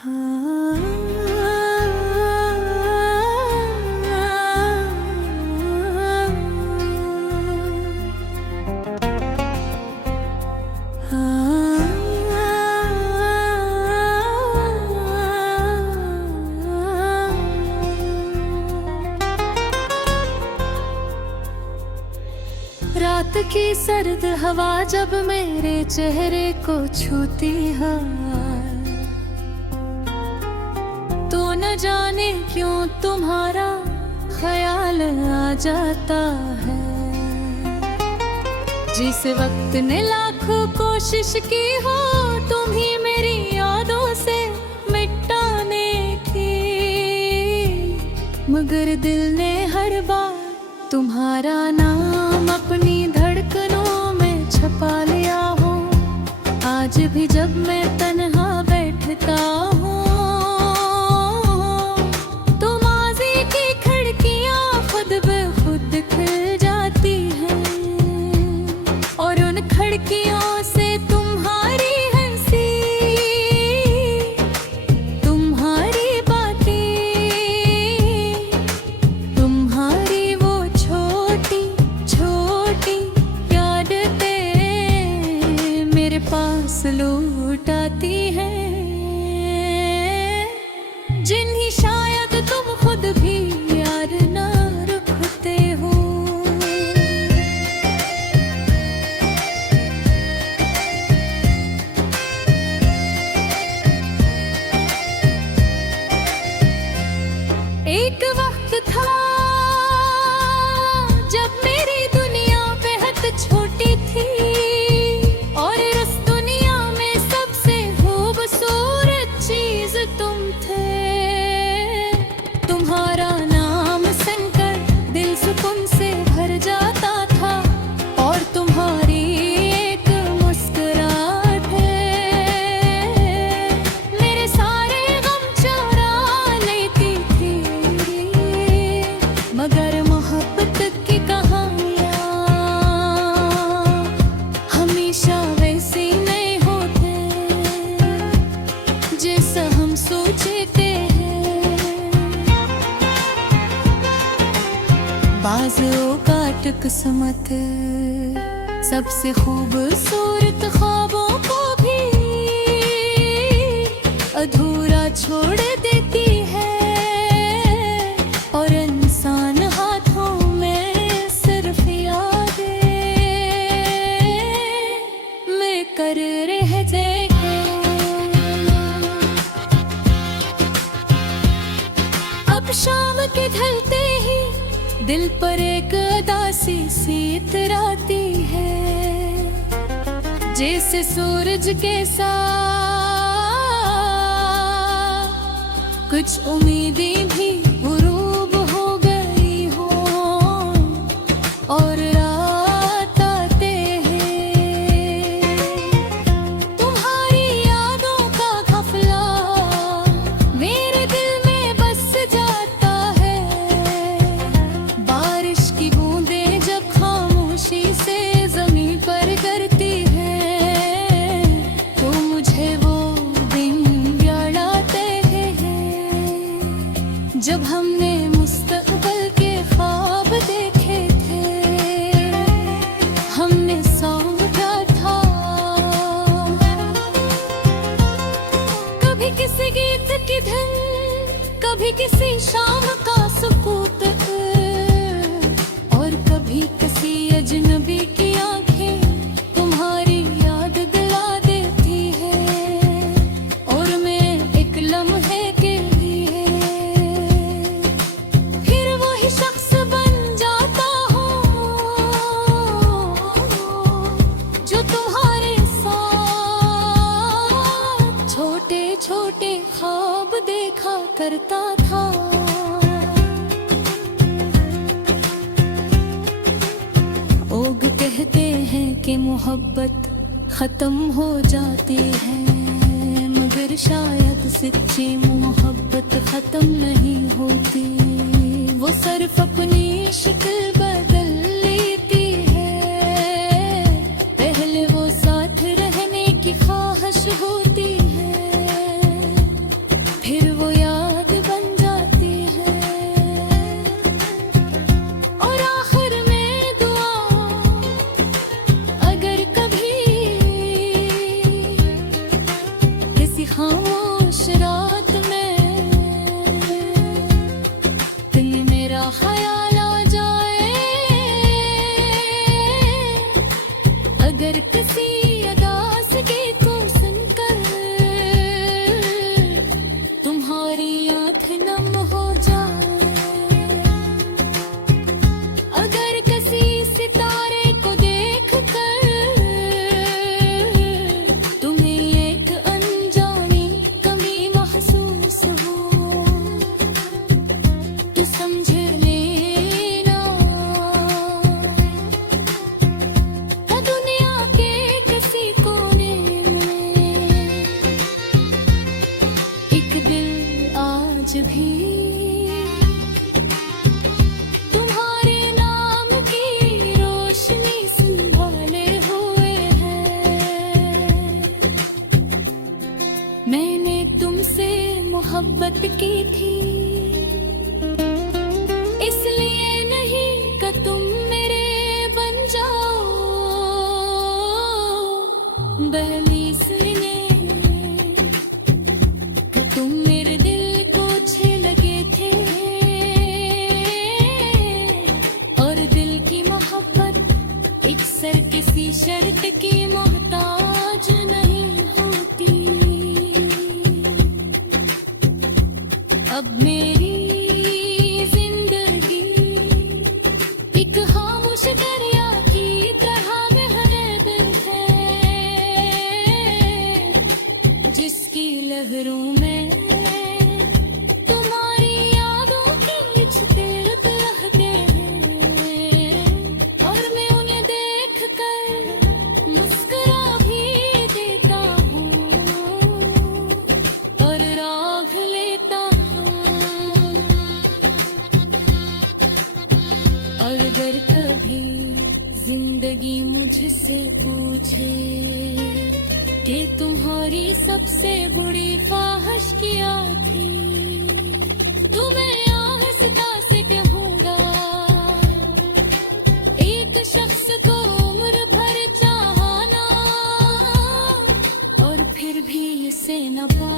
रात की सर्द हवा जब मेरे चेहरे को छूती है, तो न जाने क्यों तुम्हारा ख्याल आ जाता है। जिस वक्त ने लाखों कोशिश की हो तुम ही मेरी यादों से मिटाने की, मगर दिल ने हर बार तुम्हारा नाम अपनी धड़कनों में छपा लिया हो। आज भी जब मैं तन्हा बैठता हूँ तो माज़ी की खिड़कियाँ खुद ब खुद खुल जाती हैं, और उन खिड़कियों से तुम्हारी हंसी, तुम्हारी बातें, तुम्हारी पास लौट आती हैं, जिन्हें शायद तुम खुद भी याद ना रखते हो। एक वक्त था जब मेरी दुनिया बेहद छोटी थी, तुम थे। तुम्हारा नाम सुनकर दिल सुकून से भर जाता था, और तुम्हारी एक मुस्कुराहट मेरे सारे गम चुरा लेती थी। मगर मोहब्बत की कहानियाँ हमेशा वैसी नहीं होते जैसा हम सोचते हैं। बाज़ों का किस्मत सबसे खूबसूरत ख्वाबों को भी अधूरा छोड़ देती है, और इंसान हाथों में सिर्फ यादें में कर रहते हैं। अब शाम के ढलते ही दिल पर एक उदासी सी इतराती है, जैसे सूरज के साथ कुछ उम्मीदें भी गुरूब हो गई हो, और रात आते हैं तुम्हारी यादों का घफला मेरे दिल में बस जाता है। बारिश की बूंदें जब खामोशी से जमीन पर गिरती हैं, तो मुझे वो दिन याद आते हैं जब हमने मुस्तकबिल के ख्वाब देखे थे। हमने सोचा था कभी किसी गीत की धुन, कभी किसी शाम का सुकूत, और कभी किसी अजनबी की आंखें तुम्हारी याद दिला देती है। और मैं एक लम्हे के लिए फिर वही शख्स बन जाता हूँ जो तुम्हारे साथ छोटे छोटे ख्वाब देखा करता था। लोग कहते हैं कि मोहब्बत खत्म हो जाती है, मगर शायद सच्ची मोहब्बत खत्म नहीं होती। वो सिर्फ अपनी शक्ल बदल लेती है, पहले वो साथ रहने की ख्वाहिश होती है, खामोश रात में दिल मेरा ख्याल आ जाए, अगर किसी अदास गीत को सुनकर तुम्हारी आँख नम हो जाए, अगर किसी सितारे को देख कर तुम्हें एक अनजानी कमी महसूस हो, तो समझ लेना दुनिया के किसी कोने में एक दिल आज भी तुम्हारे नाम की रोशनी संभाले हुए है। मैंने तुमसे मोहब्बत की थी, इसलिए नहीं कि तुम मेरे बन जाओ, बल्कि इसलिए कि तुम मेरे दिल को अच्छे लगे थे, और दिल की मोहब्बत एक सर किसी शर्त की मोहताज नहीं होती। अब मेरी जिंदगी एक खामोश दरिया की तरह बहती है, जिसकी लहरों में तुम्हारी यादों के रिश्ते रहते हैं, और मैं उन्हें देख कर मुस्कुरा भी देता हूँ और राग लेता हूँ। और अगर कभी जिंदगी मुझसे पूछे कि तुम्हारी सबसे बुरी ख्वाहिश क्या थी, तो मैं आहिस्ता से कहूँगा एक शख्स को उम्र भर चाहना और फिर भी इसे न पा